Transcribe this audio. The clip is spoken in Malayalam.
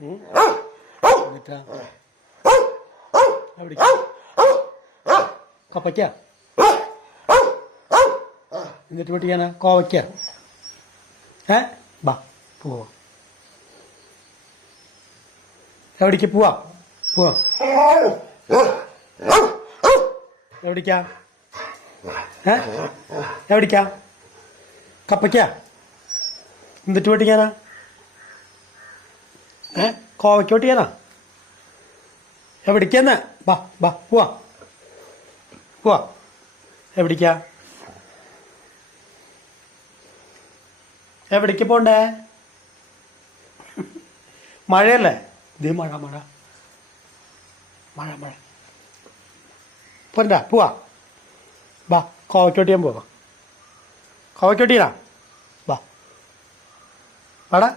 എന്നിട്ടാ എവിടേക്കാ? കപ്പയ്ക്ക? എന്നിട്ട് പൊട്ടിക്കാനാ? കോവയ്ക്ക? ബാ പോവാ. എവിടേക്ക് പോവാ? പോവാ. എവിടേക്കാ? എവിടേക്കാ? കപ്പയ്ക്ക? എന്നിട്ട് പൊട്ടിക്കാനാ? കോവയ്ക്ക് പൊട്ടിക്കാനാ? എവിടേക്കാന്ന്? ബാ ബാ പോവാ. പോവാ. എവിടേക്കാ? എവിടേക്ക് പോണ്ടേ? മഴയല്ലേ? ഇതേ മഴ മഴ മഴ മഴ. പോരണ്ട, പോവാ. ബാ കോവയ്ക്കൊട്ടിയാൻ പോവാ. കോവയ്ക്കൊട്ടിയാ? ബാ വാടാ.